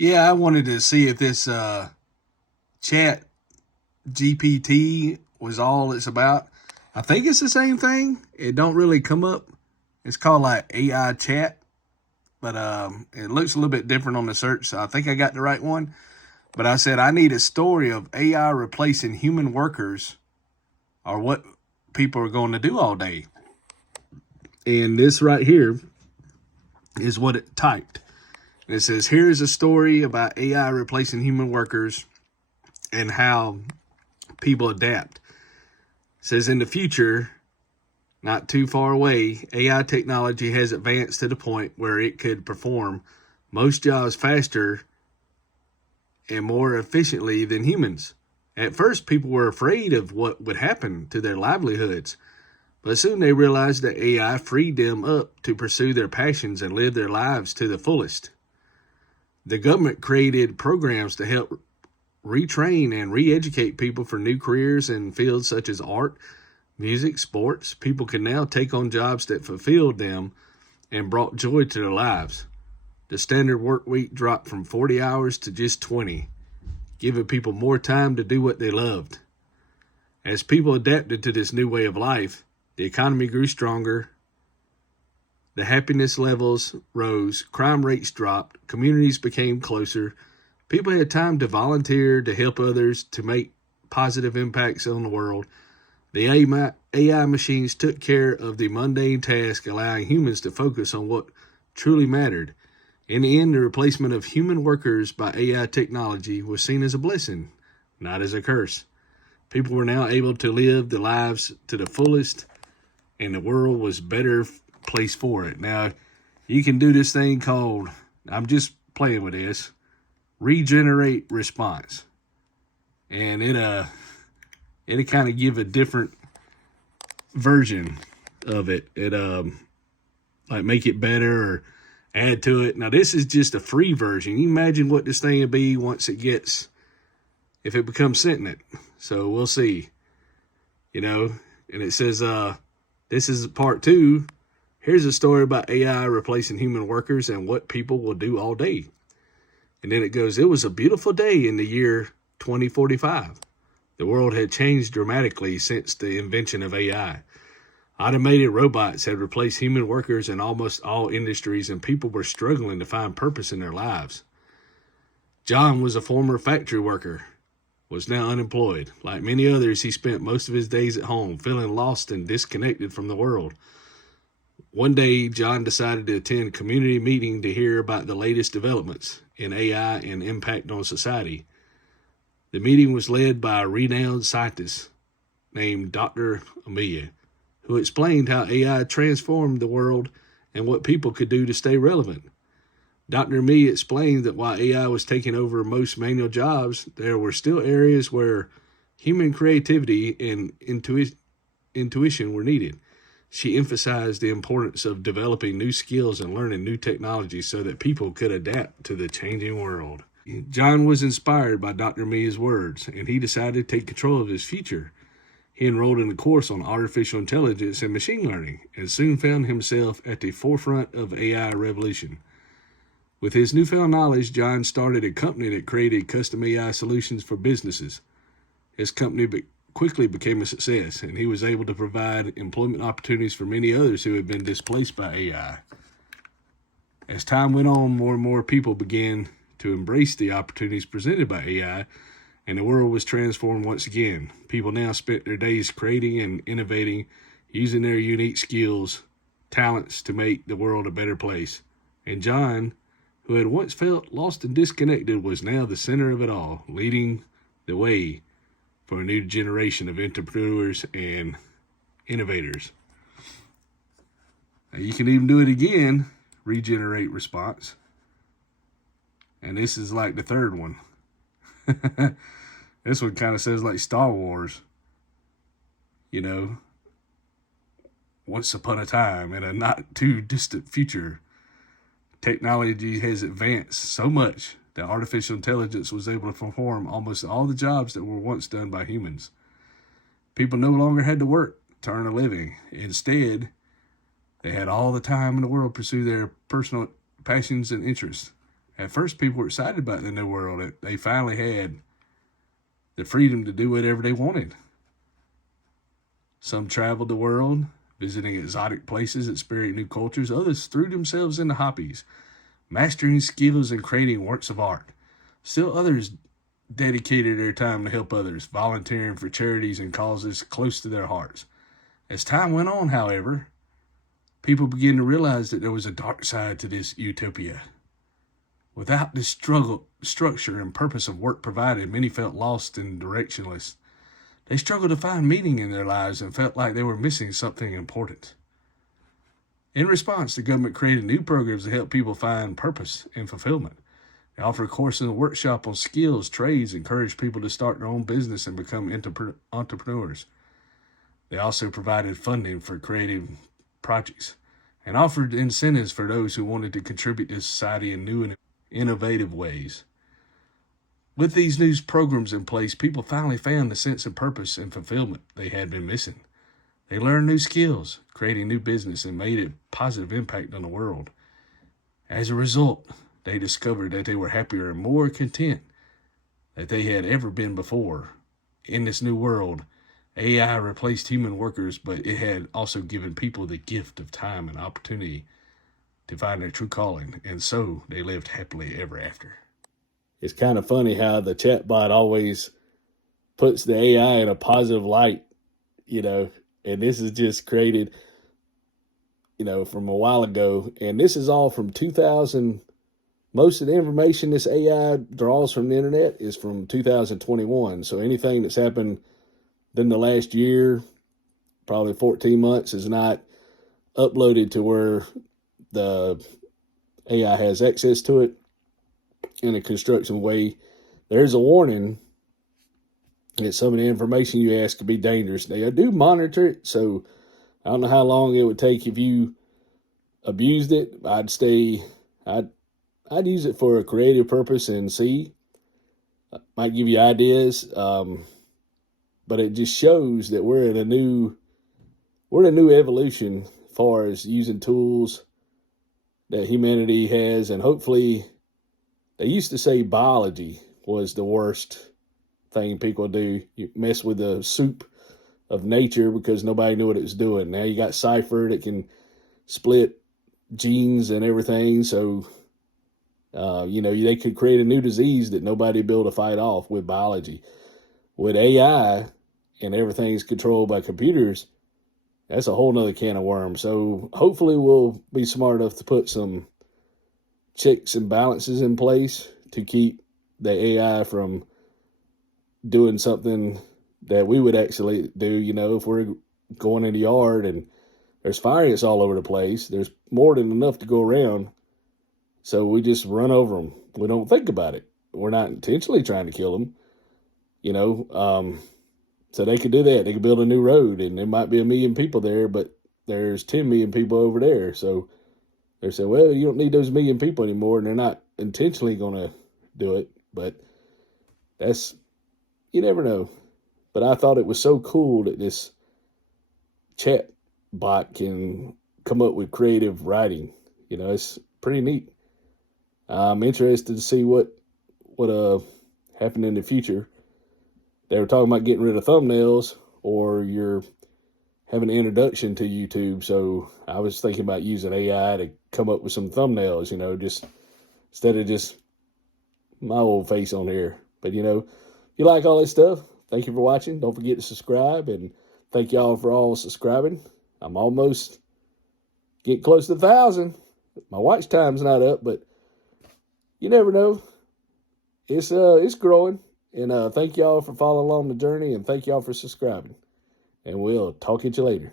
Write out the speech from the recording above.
Yeah, I wanted to see if this chat GPT was all it's about. I think it's the same thing. It don't really come up. It's called like AI chat, but it looks a little bit different on the search. So I think I got the right one. But I said I need a story of AI replacing human workers or what people are going to do all day. And this right here is what it typed. It says, here's a story about AI replacing human workers and how people adapt. It says, in the future, not too far away, AI technology has advanced to the point where it could perform most jobs faster and more efficiently than humans. At first, people were afraid of what would happen to their livelihoods, but soon they realized that AI freed them up to pursue their passions and live their lives to the fullest. The government created programs to help retrain and re-educate people for new careers in fields such as art, music, sports. People can now take on jobs that fulfilled them and brought joy to their lives. The standard work week dropped from 40 hours to just 20, giving people more time to do what they loved. As people adapted to this new way of life, the economy grew stronger, the happiness levels rose, crime rates dropped, communities became closer, people had time to volunteer, to help others, to make positive impacts on the world. The AI machines took care of the mundane task, allowing humans to focus on what truly mattered. In the end, the replacement of human workers by AI technology was seen as a blessing, not as a curse. People were now able to live their lives to the fullest, and the world was a better place for it. Now, you can do this thing called, I'm just playing with this, regenerate response. And it'll kind of give a different version of it. It like make it better or add to it. Now this is just a free version. You imagine what this thing will be once it gets, if it becomes sentient. So we'll see. And it says this is part 2. Here's a story about AI replacing human workers and what people will do all day. And then it goes, it was a beautiful day in the year 2045. The world had changed dramatically since the invention of AI. Automated robots had replaced human workers in almost all industries, and people were struggling to find purpose in their lives. John was a former factory worker, was now unemployed. Like many others, he spent most of his days at home, feeling lost and disconnected from the world. One day, John decided to attend a community meeting to hear about the latest developments in AI and impact on society. The meeting was led by a renowned scientist named Dr. Amelia, who explained how AI transformed the world and what people could do to stay relevant. Dr. Amelia explained that while AI was taking over most manual jobs, there were still areas where human creativity and intuition were needed. She emphasized the importance of developing new skills and learning new technologies so that people could adapt to the changing world. John was inspired by Dr. Mia's words, and he decided to take control of his future. He enrolled in a course on artificial intelligence and machine learning, and soon found himself at the forefront of AI revolution. With his newfound knowledge, John started a company that created custom AI solutions for businesses. His company quickly became a success, and he was able to provide employment opportunities for many others who had been displaced by AI. As time went on, more and more people began to embrace the opportunities presented by AI, and the world was transformed once again. People now spent their days creating and innovating, using their unique skills, talents to make the world a better place. And John, who had once felt lost and disconnected, was now the center of it all, leading the way for a new generation of entrepreneurs and innovators. Now you can even do it again, regenerate response. And this is like the third one. This one kind of says like Star Wars. Once upon a time in a not too distant future, technology has advanced so much that artificial intelligence was able to perform almost all the jobs that were once done by humans. People no longer had to work to earn a living. Instead, they had all the time in the world to pursue their personal passions and interests. At first, people were excited about the new world. They finally had the freedom to do whatever they wanted. Some traveled the world, visiting exotic places, experiencing new cultures. Others threw themselves into hobbies, mastering skills and creating works of art. Still others dedicated their time to help others, volunteering for charities and causes close to their hearts. As time went on, however, people began to realize that there was a dark side to this utopia. Without this structure and purpose of work provided, many felt lost and directionless. They struggled to find meaning in their lives and felt like they were missing something important. In response, the government created new programs to help people find purpose and fulfillment. They offered courses and workshops on skills, trades, encouraged people to start their own business and become entrepreneurs. They also provided funding for creative projects and offered incentives for those who wanted to contribute to society in new and innovative ways. With these new programs in place, people finally found the sense of purpose and fulfillment they had been missing. They learned new skills, creating new business, and made a positive impact on the world. As a result, they discovered that they were happier and more content than they had ever been before. In this new world, AI replaced human workers, but it had also given people the gift of time and opportunity to find their true calling, and so they lived happily ever after. It's kind of funny how the chatbot always puts the AI in a positive light, and this is just created, from a while ago, and this is all from 2000. Most of the information this AI draws from the internet is from 2021. So anything that's happened in the last year, probably 14 months, is not uploaded to where the AI has access to it in a constructive way. There's a warning that some of the information you ask could be dangerous. They do monitor it, so I don't know how long it would take if you abused it. I'd use it for a creative purpose and see. Might give you ideas, but it just shows that we're in a new evolution as far as using tools that humanity has. And hopefully, they used to say biology was the worst thing people do. You mess with the soup of nature because nobody knew what it was doing. Now you got Cypher that can split genes and everything. So, they could create a new disease that nobody would be able to fight off with biology. With AI and everything's controlled by computers, that's a whole nother can of worms. So hopefully we'll be smart enough to put some checks and balances in place to keep the AI from doing something that we would actually do. If we're going in the yard and there's fire ants all over the place, there's more than enough to go around. So we just run over them. We don't think about it. We're not intentionally trying to kill them, So they could do that. They could build a new road, and there might be 1 million people there, but there's 10 million people over there. So they say, well, you don't need those 1 million people anymore, and they're not intentionally going to do it. But you never know. But I thought it was so cool that this chat bot can come up with creative writing. It's pretty neat. I'm interested to see what happened in the future. They were talking about getting rid of thumbnails, or you're having an introduction to YouTube. So I was thinking about using AI to come up with some thumbnails, just instead of just my old face on here. But, if you like all this stuff, thank you for watching. Don't forget to subscribe, and thank y'all for all subscribing. I'm almost getting close to 1,000. My watch time's not up, but you never know. It's growing. And thank y'all for following along the journey, and thank y'all for subscribing. And we'll talk to you later.